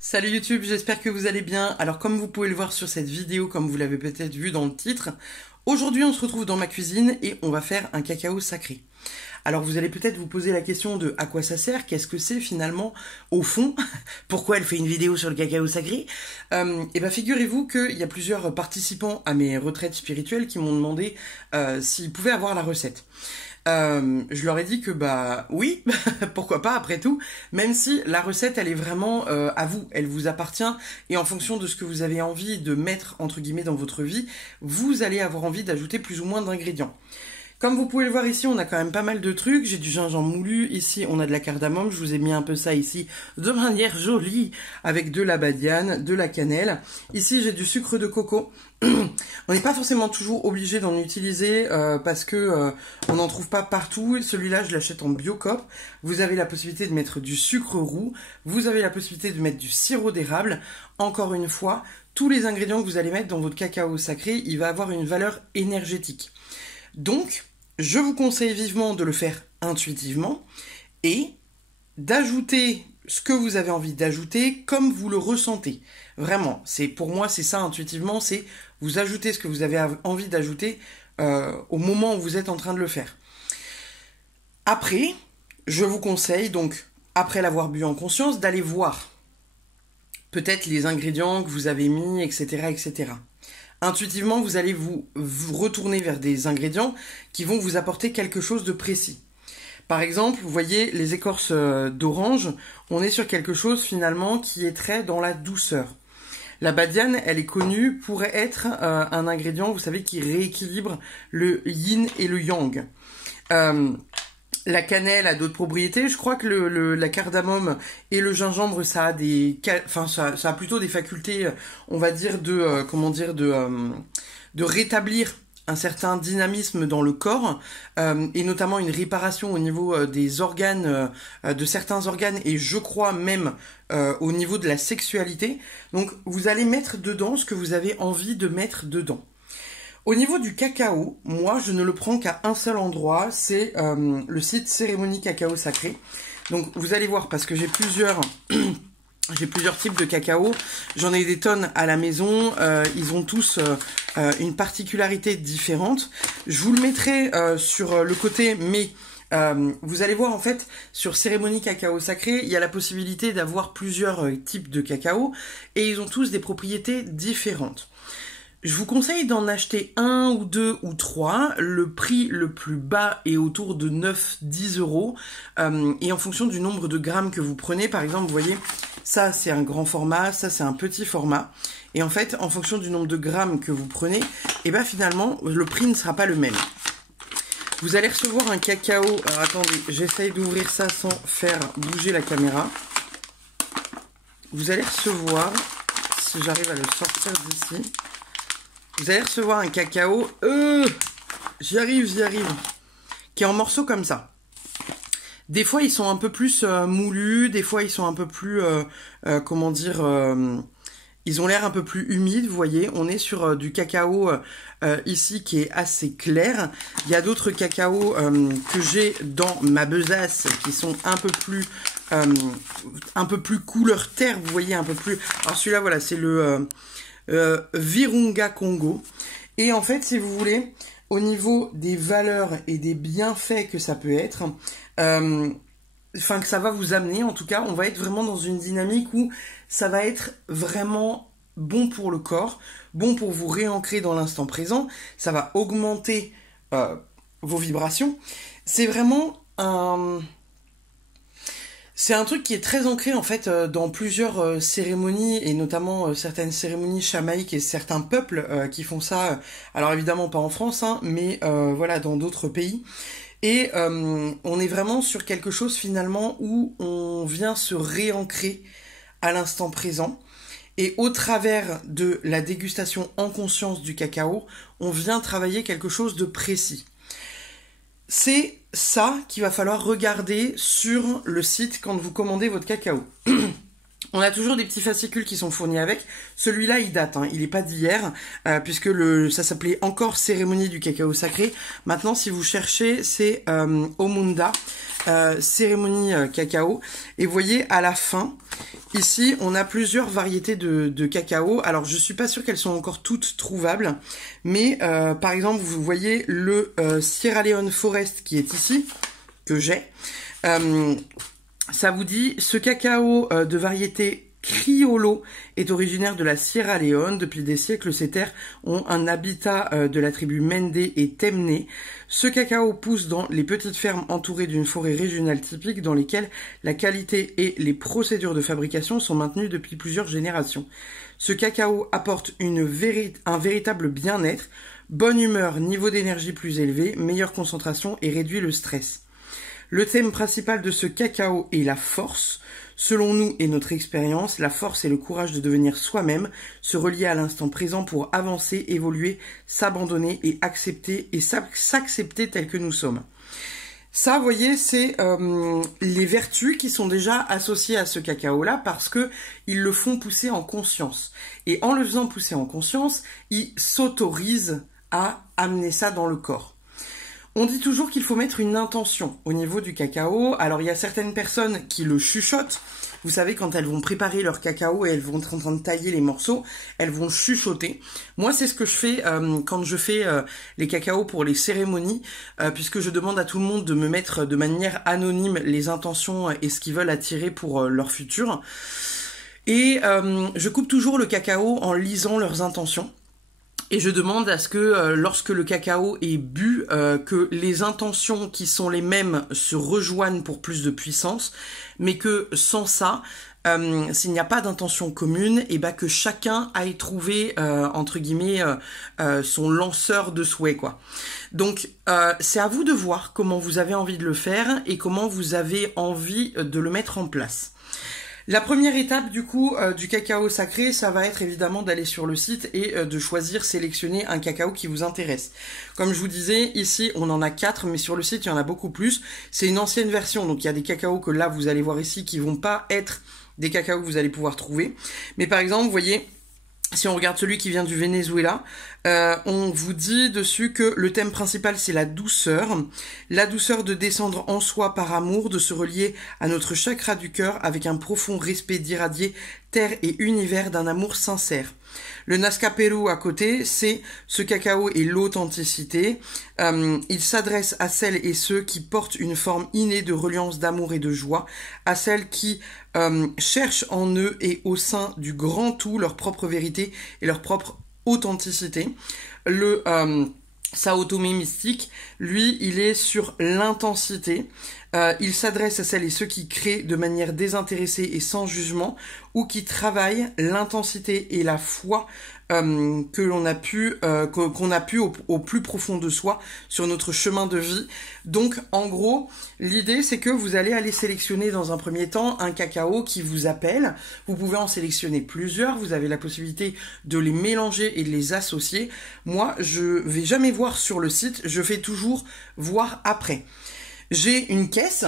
Salut YouTube, j'espère que vous allez bien. Alors comme vous pouvez le voir sur cette vidéo, comme vous l'avez peut-être vu dans le titre, aujourd'hui on se retrouve dans ma cuisine et on va faire un cacao sacré. Alors vous allez peut-être vous poser la question de à quoi ça sert, qu'est-ce que c'est finalement au fond, pourquoi elle fait une vidéo sur le cacao sacré. Et bien figurez-vous qu'il y a plusieurs participants à mes retraites spirituelles qui m'ont demandé s'ils pouvaient avoir la recette. Je leur ai dit que bah oui, pourquoi pas après tout, même si la recette elle est vraiment à vous, elle vous appartient et en fonction de ce que vous avez envie de mettre entre guillemets dans votre vie, vous allez avoir envie d'ajouter plus ou moins d'ingrédients. Comme vous pouvez le voir ici, on a quand même pas mal de trucs. J'ai du gingembre moulu. Ici, on a de la cardamome. Je vous ai mis un peu ça ici de manière jolie avec de la badiane, de la cannelle. Ici, j'ai du sucre de coco. On n'est pas forcément toujours obligé d'en utiliser parce que on n'en trouve pas partout. Celui-là, je l'achète en Biocoop. Vous avez la possibilité de mettre du sucre roux. Vous avez la possibilité de mettre du sirop d'érable. Encore une fois, tous les ingrédients que vous allez mettre dans votre cacao sacré, il va avoir une valeur énergétique. Donc, je vous conseille vivement de le faire intuitivement et d'ajouter ce que vous avez envie d'ajouter comme vous le ressentez. Vraiment, pour moi, c'est ça intuitivement, c'est vous ajoutez ce que vous avez envie d'ajouter au moment où vous êtes en train de le faire. Après, je vous conseille donc, après l'avoir bu en conscience, d'aller voir peut-être les ingrédients que vous avez mis, etc., etc. Intuitivement, vous allez vous retourner vers des ingrédients qui vont vous apporter quelque chose de précis. Par exemple, vous voyez les écorces d'orange, on est sur quelque chose finalement qui est très dans la douceur. La badiane, elle est connue pour être un ingrédient, vous savez, qui rééquilibre le yin et le yang. La cannelle a d'autres propriétés. Je crois que la cardamome et le gingembre, ça a plutôt des facultés, on va dire de rétablir un certain dynamisme dans le corps et notamment une réparation au niveau des organes, de certains organes et je crois même au niveau de la sexualité. Donc vous allez mettre dedans ce que vous avez envie de mettre dedans. Au niveau du cacao, moi je ne le prends qu'à un seul endroit, c'est le site Cérémonie Cacao Sacré. Donc vous allez voir parce que j'ai plusieurs types de cacao, j'en ai des tonnes à la maison, ils ont tous une particularité différente. Je vous le mettrai sur le côté, mais vous allez voir en fait sur Cérémonie Cacao Sacré, il y a la possibilité d'avoir plusieurs types de cacao et ils ont tous des propriétés différentes. Je vous conseille d'en acheter un ou deux ou trois. Le prix le plus bas est autour de 9-10 euros. Et en fonction du nombre de grammes que vous prenez, par exemple, vous voyez, ça c'est un grand format, ça c'est un petit format. Et en fait, en fonction du nombre de grammes que vous prenez, et ben finalement, le prix ne sera pas le même. Vous allez recevoir un cacao. Alors attendez, j'essaye d'ouvrir ça sans faire bouger la caméra. Vous allez recevoir, si j'arrive à le sortir d'ici, vous allez recevoir un cacao, j'y arrive, qui est en morceaux comme ça. Des fois, ils sont un peu plus moulus, des fois, ils sont un peu plus, ils ont l'air un peu plus humides, vous voyez. On est sur du cacao ici qui est assez clair. Il y a d'autres cacaos que j'ai dans ma besace qui sont un peu plus couleur terre, vous voyez, un peu plus... Alors celui-là, voilà, c'est le... Virunga Congo. Et en fait, si vous voulez, au niveau des valeurs et des bienfaits que ça peut être, que ça va vous amener, en tout cas, on va être vraiment dans une dynamique où ça va être vraiment bon pour le corps, bon pour vous réancrer dans l'instant présent, ça va augmenter vos vibrations. C'est vraiment C'est un truc qui est très ancré en fait dans plusieurs cérémonies et notamment certaines cérémonies chamaïques et certains peuples qui font ça. Alors évidemment pas en France, hein, mais voilà dans d'autres pays. Et on est vraiment sur quelque chose finalement où on vient se réancrer à l'instant présent. Et au travers de la dégustation en conscience du cacao, on vient travailler quelque chose de précis. C'est ça qu'il va falloir regarder sur le site quand vous commandez votre cacao. On a toujours des petits fascicules qui sont fournis avec. Celui-là, il date, hein, il n'est pas d'hier, puisque ça s'appelait encore Cérémonie du cacao sacré. Maintenant, si vous cherchez, c'est Omunda, Cérémonie cacao. Et vous voyez, à la fin, ici, on a plusieurs variétés de cacao. Alors, je suis pas sûre qu'elles sont encore toutes trouvables, mais par exemple, vous voyez le Sierra Leone Forest qui est ici, que j'ai. Ça vous dit, ce cacao de variété Criollo est originaire de la Sierra Leone. Depuis des siècles, ces terres ont un habitat de la tribu Mende et Temne. Ce cacao pousse dans les petites fermes entourées d'une forêt régionale typique dans lesquelles la qualité et les procédures de fabrication sont maintenues depuis plusieurs générations. Ce cacao apporte un véritable bien-être, bonne humeur, niveau d'énergie plus élevé, meilleure concentration et réduit le stress. Le thème principal de ce cacao est la force. Selon nous et notre expérience, la force est le courage de devenir soi-même, se relier à l'instant présent pour avancer, évoluer, s'abandonner et accepter et s'accepter tel que nous sommes. Ça, vous voyez, c'est les vertus qui sont déjà associées à ce cacao-là parce que ils le font pousser en conscience. Et en le faisant pousser en conscience, ils s'autorisent à amener ça dans le corps. On dit toujours qu'il faut mettre une intention au niveau du cacao. Alors, il y a certaines personnes qui le chuchotent. Vous savez, quand elles vont préparer leur cacao et elles vont être en train de tailler les morceaux, elles vont chuchoter. Moi, c'est ce que je fais quand je fais les cacaos pour les cérémonies, puisque je demande à tout le monde de me mettre de manière anonyme les intentions et ce qu'ils veulent attirer pour leur futur. Et je coupe toujours le cacao en lisant leurs intentions. Et je demande à ce que lorsque le cacao est bu, que les intentions qui sont les mêmes se rejoignent pour plus de puissance, mais que sans ça, s'il n'y a pas d'intention commune, et que chacun aille trouver entre guillemets son lanceur de souhait, quoi. Donc c'est à vous de voir comment vous avez envie de le faire et comment vous avez envie de le mettre en place. La première étape du coup du cacao sacré, ça va être évidemment d'aller sur le site et de choisir, sélectionner un cacao qui vous intéresse. Comme je vous disais, ici on en a 4, mais sur le site il y en a beaucoup plus. C'est une ancienne version, donc il y a des cacaos que là vous allez voir ici qui vont pas être des cacaos que vous allez pouvoir trouver. Mais par exemple, vous voyez, si on regarde celui qui vient du Venezuela, on vous dit dessus que le thème principal c'est la douceur de descendre en soi par amour, de se relier à notre chakra du cœur avec un profond respect d'irradier terre et univers d'un amour sincère. Le Nazca Peru à côté, c'est ce cacao et l'authenticité. Il s'adresse à celles et ceux qui portent une forme innée de reliance d'amour et de joie, à celles qui cherchent en eux et au sein du grand tout leur propre vérité et leur propre authenticité. Le Sao Tomé mystique, lui, il est sur l'intensité. Il s'adresse à celles et ceux qui créent de manière désintéressée et sans jugement, ou qui travaillent l'intensité et la foi que l'on a pu, qu'on a pu au plus profond de soi sur notre chemin de vie. Donc, en gros, l'idée, c'est que vous allez aller sélectionner dans un premier temps un cacao qui vous appelle. Vous pouvez en sélectionner plusieurs. Vous avez la possibilité de les mélanger et de les associer. Moi, je vais jamais voir sur le site. Je fais toujours voir après. J'ai une caisse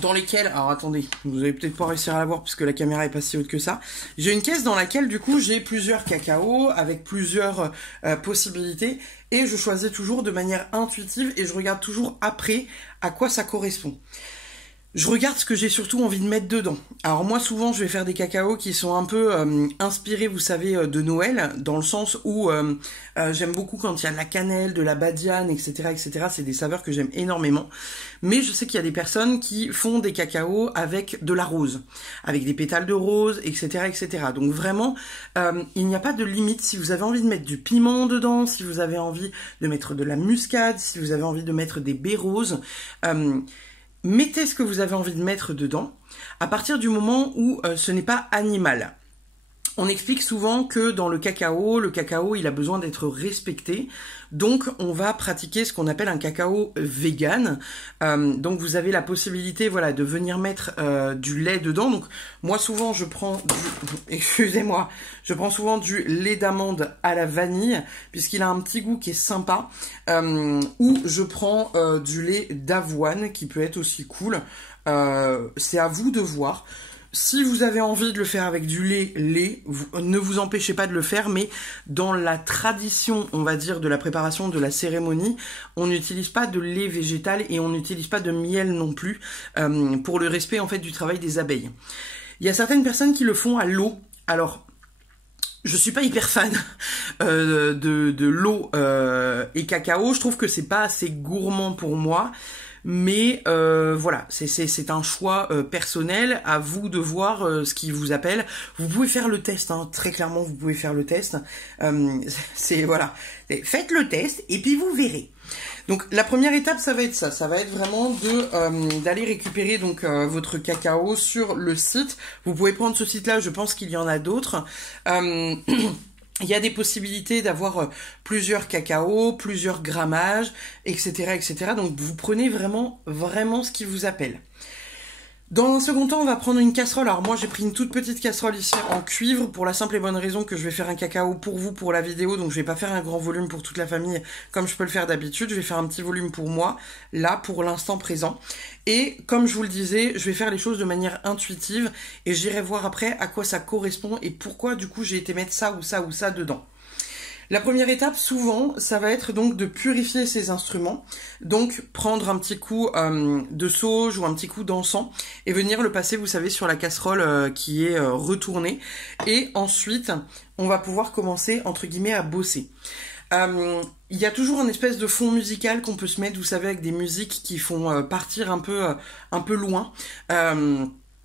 dans lesquelles... Alors attendez, vous allez peut-être pas réussir à la voir parce que la caméra est pas si haute que ça. J'ai une caisse dans laquelle du coup j'ai plusieurs cacaos avec plusieurs possibilités et je choisis toujours de manière intuitive et je regarde toujours après à quoi ça correspond. Je regarde ce que j'ai surtout envie de mettre dedans. Alors moi souvent je vais faire des cacaos qui sont un peu inspirés, vous savez, de Noël, dans le sens où j'aime beaucoup quand il y a de la cannelle, de la badiane, etc. etc. C'est des saveurs que j'aime énormément. Mais je sais qu'il y a des personnes qui font des cacaos avec de la rose, avec des pétales de rose, etc. etc. Donc vraiment, il n'y a pas de limite. Si vous avez envie de mettre du piment dedans, si vous avez envie de mettre de la muscade, si vous avez envie de mettre des baies roses... mettez ce que vous avez envie de mettre dedans, à partir du moment où ce n'est pas animal. On explique souvent que dans le cacao, il a besoin d'être respecté. Donc, on va pratiquer ce qu'on appelle un cacao vegan. Donc, vous avez la possibilité, voilà, de venir mettre du lait dedans. Donc, moi, souvent, je prends je prends souvent du lait d'amande à la vanille, puisqu'il a un petit goût qui est sympa. Ou je prends du lait d'avoine, qui peut être aussi cool. C'est à vous de voir. si vous avez envie de le faire avec du lait, ne vous empêchez pas de le faire, mais dans la tradition, on va dire, de la préparation de la cérémonie, on n'utilise pas de lait végétal et on n'utilise pas de miel non plus, pour le respect en fait du travail des abeilles. Il y a certaines personnes qui le font à l'eau. Alors, je suis pas hyper fan de l'eau et cacao. Je trouve que c'est pas assez gourmand pour moi. Mais voilà, c'est un choix personnel, à vous de voir ce qui vous appelle. Vous pouvez faire le test, hein, très clairement, vous pouvez faire le test. Voilà, faites le test et puis vous verrez. Donc la première étape, ça va être ça va être vraiment d'aller récupérer donc votre cacao sur le site. Vous pouvez prendre ce site-là, je pense qu'il y en a d'autres. Il y a des possibilités d'avoir plusieurs cacaos, plusieurs grammages, etc., etc. Donc vous prenez vraiment ce qui vous appelle. Dans un second temps, on va prendre une casserole. Alors moi, j'ai pris une toute petite casserole ici en cuivre pour la simple et bonne raison que je vais faire un cacao pour vous, pour la vidéo. Donc je vais pas faire un grand volume pour toute la famille comme je peux le faire d'habitude. Je vais faire un petit volume pour moi, là, pour l'instant présent. Et comme je vous le disais, je vais faire les choses de manière intuitive et j'irai voir après à quoi ça correspond et pourquoi du coup j'ai été mettre ça ou ça ou ça dedans. La première étape, souvent, ça va être donc de purifier ces instruments. Donc, prendre un petit coup de sauge ou un petit coup d'encens et venir le passer, vous savez, sur la casserole qui est retournée. Et ensuite, on va pouvoir commencer, entre guillemets, à bosser. Il y a toujours un espèce de fond musical qu'on peut se mettre, vous savez, avec des musiques qui font partir un peu loin.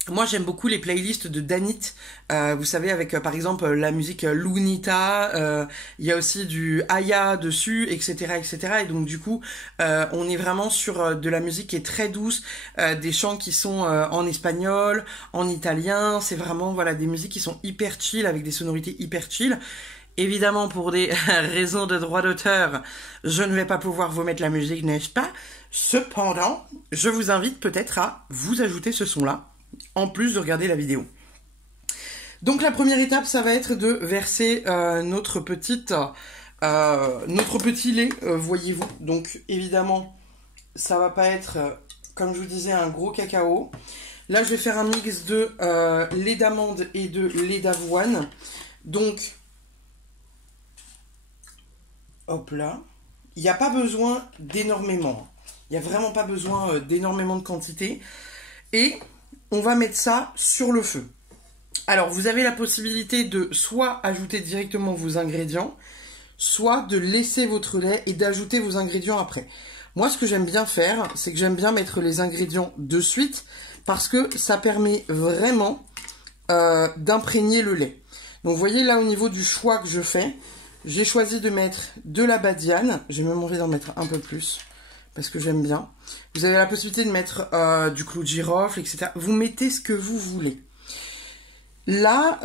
Moi, j'aime beaucoup les playlists de Danit, vous savez, avec par exemple la musique Lunita, il y a aussi du Aya dessus, etc., etc. Et donc du coup, on est vraiment sur de la musique qui est très douce, des chants qui sont en espagnol, en italien. C'est vraiment voilà des musiques qui sont hyper chill, avec des sonorités hyper chill. Évidemment, pour des raisons de droit d'auteur, je ne vais pas pouvoir vous mettre la musique, n'est-ce pas? Cependant, je vous invite peut-être à vous ajouter ce son-là, en plus de regarder la vidéo. Donc la première étape, ça va être de verser notre petit lait, voyez-vous. Donc évidemment, ça va pas être, comme je vous disais, un gros cacao. Là, je vais faire un mix de lait d'amande et de lait d'avoine. Donc, hop là. Il n'y a pas besoin d'énormément. Il n'y a vraiment pas besoin d'énormément de quantité. Et on va mettre ça sur le feu. Alors, vous avez la possibilité de soit ajouter directement vos ingrédients, soit de laisser votre lait et d'ajouter vos ingrédients après. Moi, ce que j'aime bien faire, c'est que j'aime bien mettre les ingrédients de suite parce que ça permet vraiment d'imprégner le lait. Donc, vous voyez là, au niveau du choix que je fais, j'ai choisi de mettre de la badiane. J'ai même envie d'en mettre un peu plus parce que j'aime bien. Vous avez la possibilité de mettre du clou de girofle, etc. Vous mettez ce que vous voulez. Là,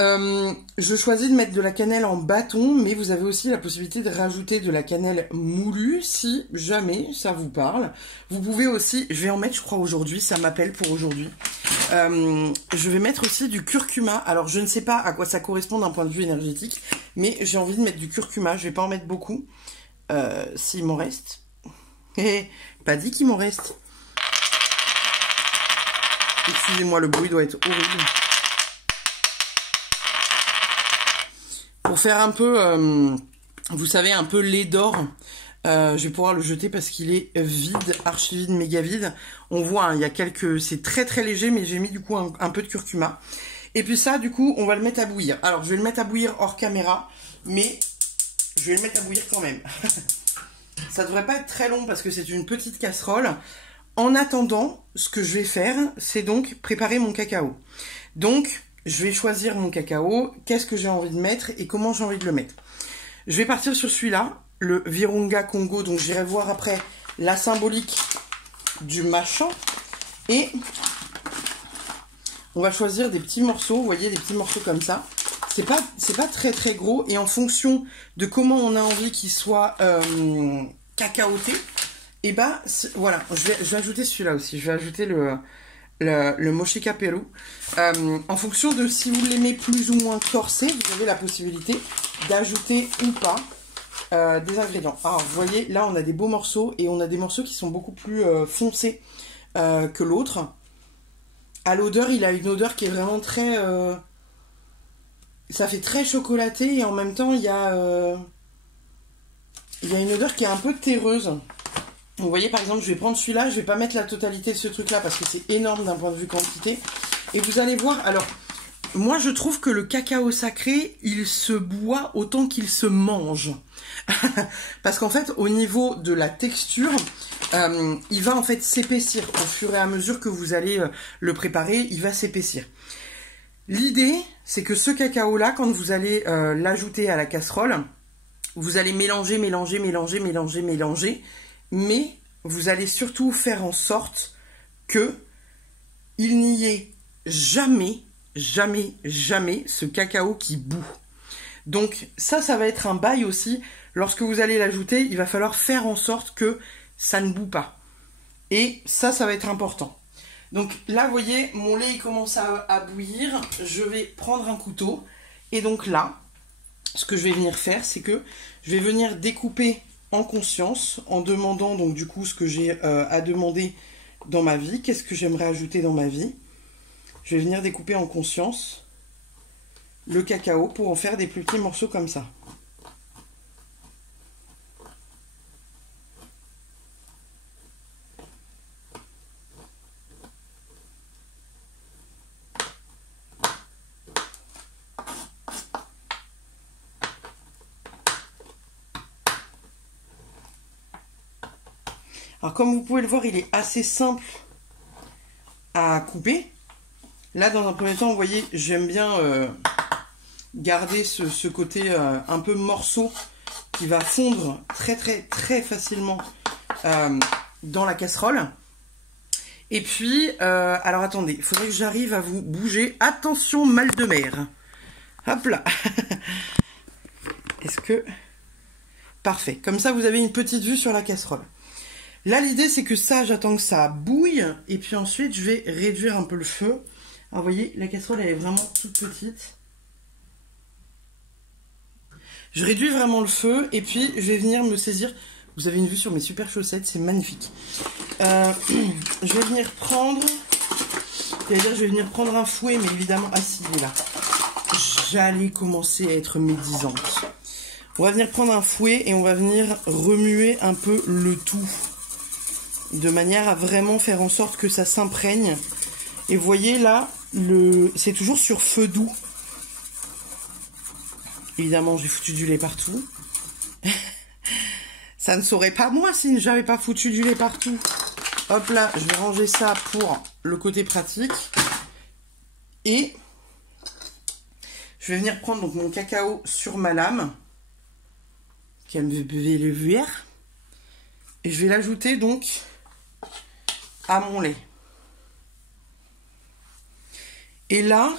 je choisis de mettre de la cannelle en bâton, mais vous avez aussi la possibilité de rajouter de la cannelle moulue, si jamais ça vous parle. Vous pouvez aussi, je vais en mettre, je crois, aujourd'hui, ça m'appelle pour aujourd'hui. Je vais mettre aussi du curcuma. Alors, je ne sais pas à quoi ça correspond d'un point de vue énergétique, mais j'ai envie de mettre du curcuma. Je vais pas en mettre beaucoup, s'il m'en reste. Pas dit qu'il m'en reste. Excusez-moi, le bruit doit être horrible. Pour faire un peu, vous savez, un peu lait d'or, je vais pouvoir le jeter parce qu'il est vide, archi vide, méga vide. On voit, hein, il y a quelques... C'est très très léger, mais j'ai mis du coup un peu de curcuma. Et puis ça, du coup, on va le mettre à bouillir. Alors, je vais le mettre à bouillir hors caméra, mais je vais le mettre à bouillir quand même. Ça devrait pas être très long parce que c'est une petite casserole. En attendant, ce que je vais faire, c'est donc préparer mon cacao. Donc, je vais choisir mon cacao, qu'est-ce que j'ai envie de mettre et comment j'ai envie de le mettre. Je vais partir sur celui-là, le Virunga Congo, donc j'irai voir après la symbolique du machin. Et on va choisir des petits morceaux, vous voyez, des petits morceaux comme ça. C'est pas très très gros et en fonction de comment on a envie qu'il soit cacaoté, et bah voilà, je vais ajouter celui-là aussi, je vais ajouter le Mochica Peru. En fonction de si vous l'aimez plus ou moins corsé, vous avez la possibilité d'ajouter ou pas des ingrédients. Alors vous voyez, là on a des beaux morceaux et on a des morceaux qui sont beaucoup plus foncés que l'autre. À l'odeur, il a une odeur qui est vraiment très... ça fait très chocolaté et en même temps, il y a une odeur qui est un peu terreuse. Vous voyez, par exemple, je vais prendre celui-là, je vais pas mettre la totalité de ce truc-là parce que c'est énorme d'un point de vue quantité. Et vous allez voir, alors, moi je trouve que le cacao sacré, il se boit autant qu'il se mange. Parce qu'en fait, au niveau de la texture, il va en fait s'épaissir au fur et à mesure que vous allez le préparer, il va s'épaissir. L'idée, c'est que ce cacao-là, quand vous allez l'ajouter à la casserole, vous allez mélanger, mélanger, mélanger, mélanger, mélanger, mais vous allez surtout faire en sorte que il n'y ait jamais, jamais, jamais ce cacao qui bout. Donc ça va être un bail aussi. Lorsque vous allez l'ajouter, il va falloir faire en sorte que ça ne bout pas. Et ça va être important. Donc là, vous voyez, mon lait il commence à bouillir. Je vais prendre un couteau. Et donc là, ce que je vais venir faire, c'est que je vais venir découper en conscience, en demandant donc du coup ce que j'ai à demander dans ma vie. Qu'est-ce que j'aimerais ajouter dans ma vie? Je vais venir découper en conscience le cacao pour en faire des plus petits morceaux comme ça. Alors comme vous pouvez le voir, il est assez simple à couper. Là, dans un premier temps, vous voyez, j'aime bien garder ce côté un peu morceau qui va fondre très très très facilement dans la casserole. Et puis, alors attendez, il faudrait que j'arrive à vous bouger. Attention, mal de mer. Hop là. Est-ce que... Parfait. Comme ça, vous avez une petite vue sur la casserole. Là, l'idée, c'est que ça, j'attends que ça bouille. Et puis ensuite, je vais réduire un peu le feu. Alors, vous voyez, la casserole, elle est vraiment toute petite. Je réduis vraiment le feu. Et puis, je vais venir me saisir. Vous avez une vue sur mes super chaussettes. C'est magnifique. Je vais venir prendre... C'est-à-dire, je vais venir prendre un fouet. Mais évidemment... Ah, si, il est là. J'allais commencer à être médisante. On va venir prendre un fouet et on va venir remuer un peu le tout. De manière à vraiment faire en sorte que ça s'imprègne. Et vous voyez là, c'est toujours sur feu doux. Évidemment, j'ai foutu du lait partout. Ça ne saurait pas moi si j'avais pas foutu du lait partout. Hop là, je vais ranger ça pour le côté pratique. Et je vais venir prendre donc mon cacao sur ma lame. Qu'elle me buvait le verre. Et je vais l'ajouter donc à mon lait. Et là,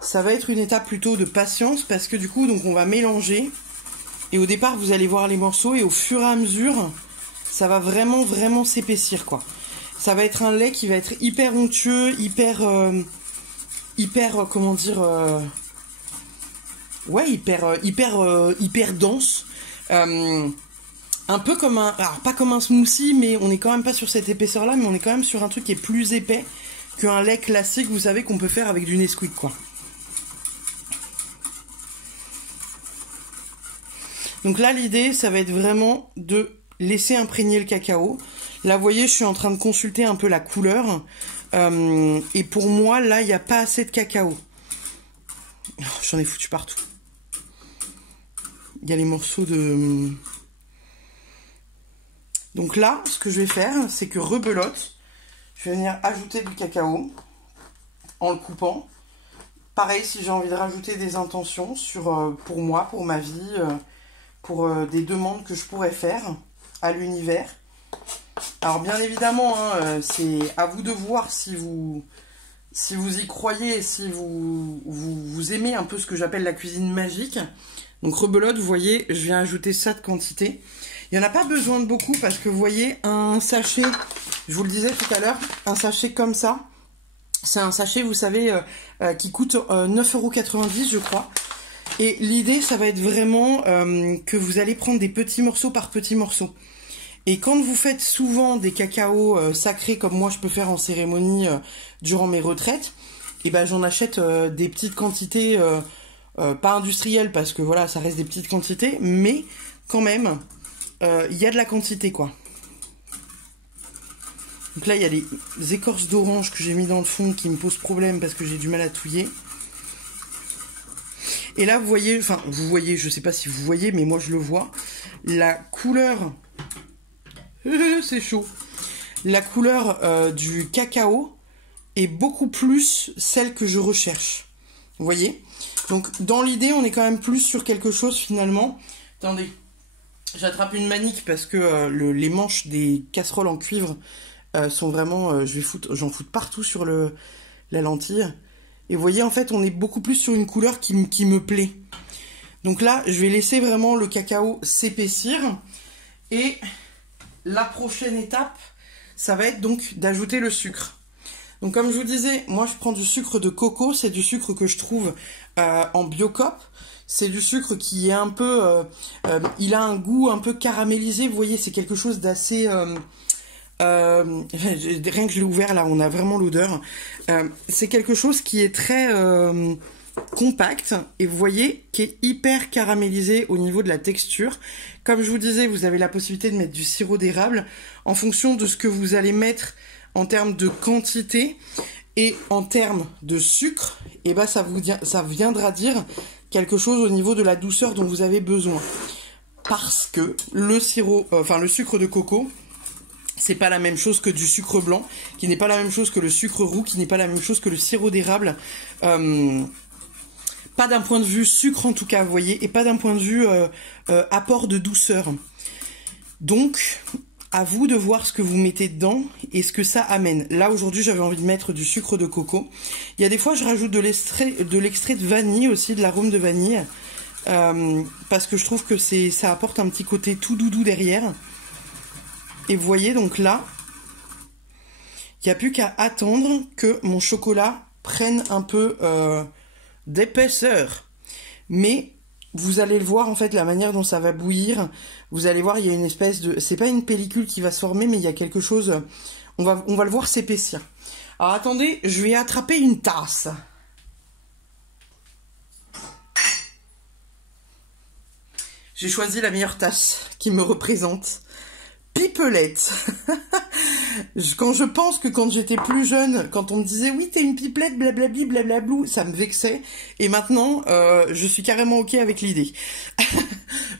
ça va être une étape plutôt de patience parce que du coup, donc on va mélanger. Et au départ, vous allez voir les morceaux et au fur et à mesure, ça va vraiment, vraiment s'épaissir, quoi. Ça va être un lait qui va être hyper onctueux, hyper, comment dire, ouais, hyper dense. Un peu comme un... Alors, pas comme un smoothie, mais on n'est quand même pas sur cette épaisseur-là, mais on est quand même sur un truc qui est plus épais qu'un lait classique, vous savez, qu'on peut faire avec du Nesquik, quoi. Donc là, l'idée, ça va être vraiment de laisser imprégner le cacao. Là, vous voyez, je suis en train de consulter un peu la couleur. Et pour moi, là, il n'y a pas assez de cacao. Oh, j'en ai foutu partout. Il y a les morceaux de... Donc là, ce que je vais faire, c'est que rebelote, je vais venir ajouter du cacao en le coupant. Pareil, si j'ai envie de rajouter des intentions sur, pour moi, pour ma vie, pour des demandes que je pourrais faire à l'univers. Alors bien évidemment, hein, c'est à vous de voir si vous y croyez, si vous aimez un peu ce que j'appelle la cuisine magique. Donc rebelote, vous voyez, je viens ajouter ça de quantité. Il n'y en a pas besoin de beaucoup parce que vous voyez, un sachet, je vous le disais tout à l'heure, un sachet comme ça, c'est un sachet, vous savez, qui coûte 9,90 € je crois. Et l'idée, ça va être vraiment que vous allez prendre des petits morceaux par petits morceaux. Et quand vous faites souvent des cacaos sacrés, comme moi je peux faire en cérémonie durant mes retraites, et ben j'en achète des petites quantités, pas industrielles, parce que voilà, ça reste des petites quantités, mais quand même, il y a de la quantité, quoi. Donc là, il y a les écorces d'orange que j'ai mis dans le fond qui me posent problème parce que j'ai du mal à touiller. Et là, vous voyez, enfin, vous voyez, je sais pas si vous voyez, mais moi je le vois, la couleur, c'est chaud, la couleur du cacao est beaucoup plus celle que je recherche. Vous voyez? Donc, dans l'idée, on est quand même plus sur quelque chose finalement. Attendez, j'attrape une manique parce que les manches des casseroles en cuivre sont vraiment, j'en fous partout sur la lentille. Et vous voyez, en fait, on est beaucoup plus sur une couleur qui me plaît. Donc là, je vais laisser vraiment le cacao s'épaissir. Et la prochaine étape, ça va être donc d'ajouter le sucre. Donc comme je vous disais, moi je prends du sucre de coco. C'est du sucre que je trouve en Biocoop. C'est du sucre qui est un peu... il a un goût un peu caramélisé. Vous voyez, c'est quelque chose d'assez... rien que je l'ai ouvert là, on a vraiment l'odeur. C'est quelque chose qui est très compact et vous voyez qui est hyper caramélisé au niveau de la texture. Comme je vous disais, vous avez la possibilité de mettre du sirop d'érable en fonction de ce que vous allez mettre en termes de quantité et en termes de sucre. Et ben ça viendra dire quelque chose au niveau de la douceur dont vous avez besoin. Parce que le sucre de coco, c'est pas la même chose que du sucre blanc, qui n'est pas la même chose que le sucre roux, qui n'est pas la même chose que le sirop d'érable. Pas d'un point de vue sucre en tout cas, vous voyez, et pas d'un point de vue apport de douceur. Donc, à vous de voir ce que vous mettez dedans et ce que ça amène. Là, aujourd'hui, j'avais envie de mettre du sucre de coco. Il y a des fois, je rajoute de l'extrait de vanille aussi, de l'arôme de vanille, parce que je trouve que ça apporte un petit côté tout doudou derrière. Et vous voyez, donc là, il n'y a plus qu'à attendre que mon chocolat prenne un peu d'épaisseur. Mais vous allez le voir, en fait, la manière dont ça va bouillir. Vous allez voir, il y a une espèce de... C'est pas une pellicule qui va se former, mais il y a quelque chose... On va le voir s'épaissir. Alors, attendez, je vais attraper une tasse. J'ai choisi la meilleure tasse qui me représente. Pipelette. Quand je pense que quand j'étais plus jeune, quand on me disait oui t'es une pipelette, blablabli, blablablou, ça me vexait. Et maintenant, je suis carrément ok avec l'idée.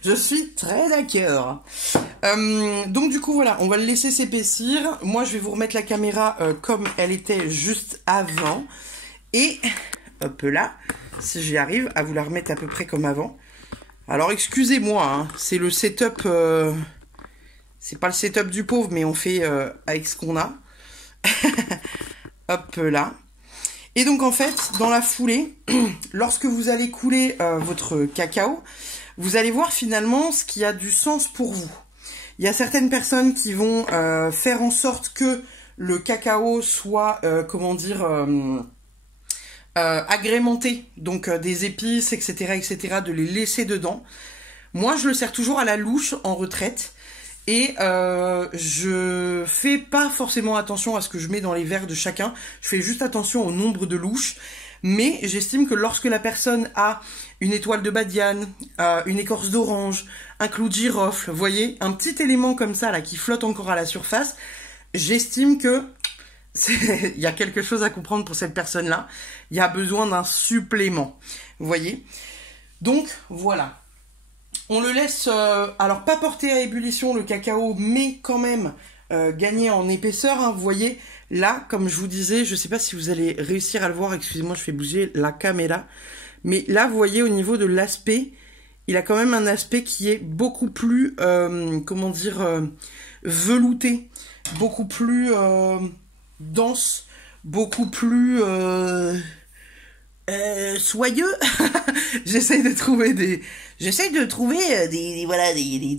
Je suis très d'accord. Donc du coup voilà, on va le laisser s'épaissir. Moi je vais vous remettre la caméra comme elle était juste avant. Et hop là, si j'y arrive à vous la remettre à peu près comme avant. Alors excusez-moi, hein, c'est le setup... C'est pas le setup du pauvre, mais on fait avec ce qu'on a. Hop là. Et donc en fait, dans la foulée, lorsque vous allez couler votre cacao, vous allez voir finalement ce qui a du sens pour vous. Il y a certaines personnes qui vont faire en sorte que le cacao soit, agrémenté, donc des épices, etc., etc., de les laisser dedans. Moi, je le sers toujours à la louche en retraite. Et je fais pas forcément attention à ce que je mets dans les verres de chacun. Je fais juste attention au nombre de louches. Mais j'estime que lorsque la personne a une étoile de badiane, une écorce d'orange, un clou de girofle, vous voyez, un petit élément comme ça là qui flotte encore à la surface, j'estime que il y a quelque chose à comprendre pour cette personne-là. Il y a besoin d'un supplément. Vous voyez? Donc voilà. On le laisse, alors pas porter à ébullition le cacao, mais quand même gagner en épaisseur. Hein, vous voyez, là, comme je vous disais, je ne sais pas si vous allez réussir à le voir. Excusez-moi, je fais bouger la caméra. Mais là, vous voyez, au niveau de l'aspect, il a quand même un aspect qui est beaucoup plus, velouté, beaucoup plus dense, beaucoup plus... soyeux. J'essaye de trouver des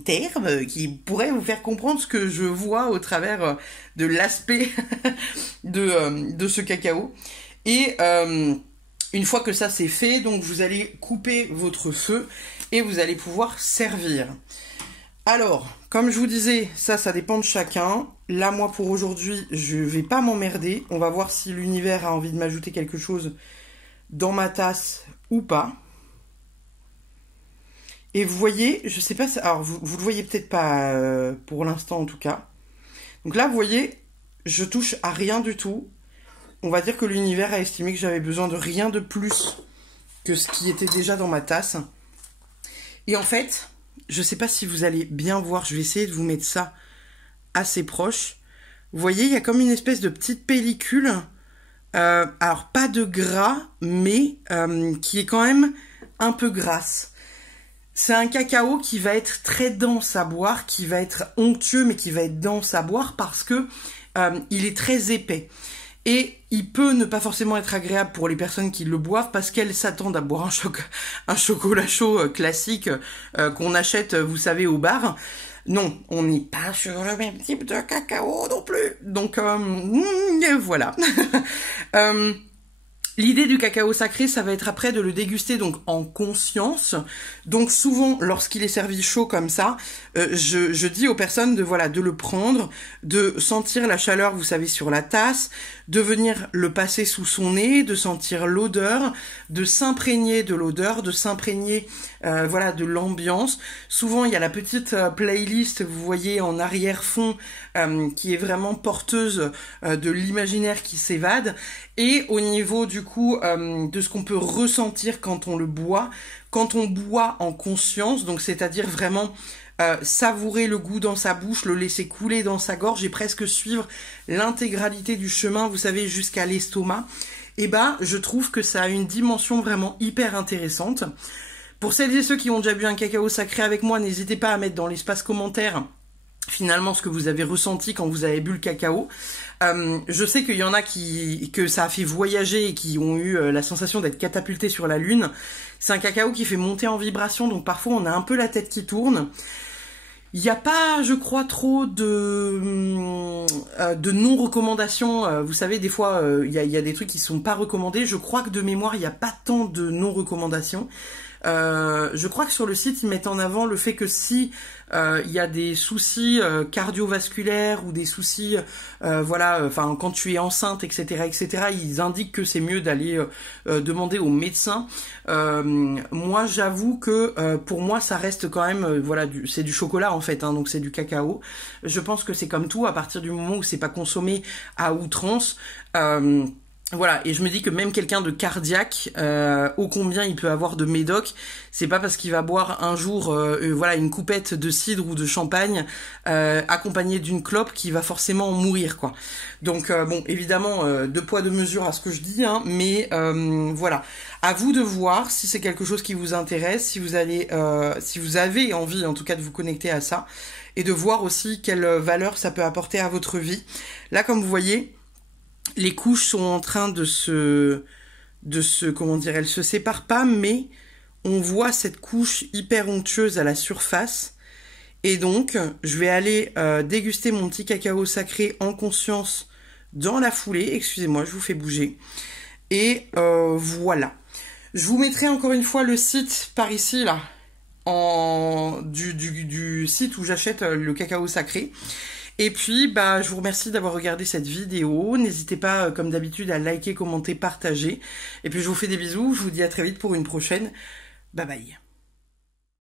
termes qui pourraient vous faire comprendre ce que je vois au travers de l'aspect de ce cacao. Et une fois que ça c'est fait, donc vous allez couper votre feu et vous allez pouvoir servir. Alors, comme je vous disais, ça dépend de chacun. Là, moi, pour aujourd'hui, je vais pas m'emmerder. On va voir si l'univers a envie de m'ajouter quelque chose dans ma tasse ou pas. Et vous voyez, je sais pas, alors vous le voyez peut-être pas pour l'instant en tout cas. Donc là, vous voyez, je touche à rien du tout. On va dire que l'univers a estimé que j'avais besoin de rien de plus que ce qui était déjà dans ma tasse. Et en fait, je sais pas si vous allez bien voir, je vais essayer de vous mettre ça assez proche. Vous voyez, il y a comme une espèce de petite pellicule. Alors, pas de gras, mais qui est quand même un peu grasse. C'est un cacao qui va être très dense à boire, qui va être onctueux, mais qui va être dense à boire parce que il est très épais. Et il peut ne pas forcément être agréable pour les personnes qui le boivent parce qu'elles s'attendent à boire un chocolat chaud classique qu'on achète, vous savez, au bar. Non, on n'est pas sur le même type de cacao non plus. Donc, voilà. L'idée du cacao sacré, ça va être après de le déguster donc en conscience. Donc souvent, lorsqu'il est servi chaud comme ça, je dis aux personnes de le prendre, de sentir la chaleur, vous savez, sur la tasse, de venir le passer sous son nez, de sentir l'odeur, de s'imprégner de l'odeur, de s'imprégner de l'ambiance. Souvent, il y a la petite playlist, vous voyez, en arrière-fond, qui est vraiment porteuse de l'imaginaire qui s'évade. Et au niveau du coup de ce qu'on peut ressentir quand on le boit, quand on boit en conscience, donc c'est-à-dire vraiment savourer le goût dans sa bouche, le laisser couler dans sa gorge et presque suivre l'intégralité du chemin, vous savez, jusqu'à l'estomac, et je trouve que ça a une dimension vraiment hyper intéressante. Pour celles et ceux qui ont déjà bu un cacao sacré avec moi, n'hésitez pas à mettre dans l'espace commentaire finalement ce que vous avez ressenti quand vous avez bu le cacao. Je sais qu'il y en a que ça a fait voyager et qui ont eu la sensation d'être catapultés sur la lune. C'est un cacao qui fait monter en vibration, donc parfois on a un peu la tête qui tourne. Il n'y a pas, je crois, trop de non-recommandations. Vous savez, des fois, il y a des trucs qui sont pas recommandés. Je crois que de mémoire, il n'y a pas tant de non-recommandations. Je crois que sur le site, ils mettent en avant le fait que si il y a des soucis cardiovasculaires ou des soucis, quand tu es enceinte, etc., ils indiquent que c'est mieux d'aller demander au médecin. Moi, j'avoue que pour moi, ça reste quand même, c'est du chocolat en fait, hein, donc c'est du cacao. Je pense que c'est comme tout, à partir du moment où c'est pas consommé à outrance. Voilà, et je me dis que même quelqu'un de cardiaque, ô combien il peut avoir de médoc, c'est pas parce qu'il va boire un jour une coupette de cidre ou de champagne accompagnée d'une clope qu'il va forcément mourir, quoi. Donc bon, évidemment, deux poids deux mesures à ce que je dis, hein, mais voilà. À vous de voir si c'est quelque chose qui vous intéresse, si vous avez envie en tout cas de vous connecter à ça, et de voir aussi quelle valeur ça peut apporter à votre vie. Là, comme vous voyez, les couches sont en train de se comment dire, elles se séparent pas, mais on voit cette couche hyper onctueuse à la surface. Et donc, je vais aller déguster mon petit cacao sacré en conscience dans la foulée. Excusez-moi, je vous fais bouger. Et voilà. Je vous mettrai encore une fois le site par ici, là, du site où j'achète le cacao sacré. Et puis, je vous remercie d'avoir regardé cette vidéo. N'hésitez pas, comme d'habitude, à liker, commenter, partager. Et puis, je vous fais des bisous. Je vous dis à très vite pour une prochaine. Bye bye.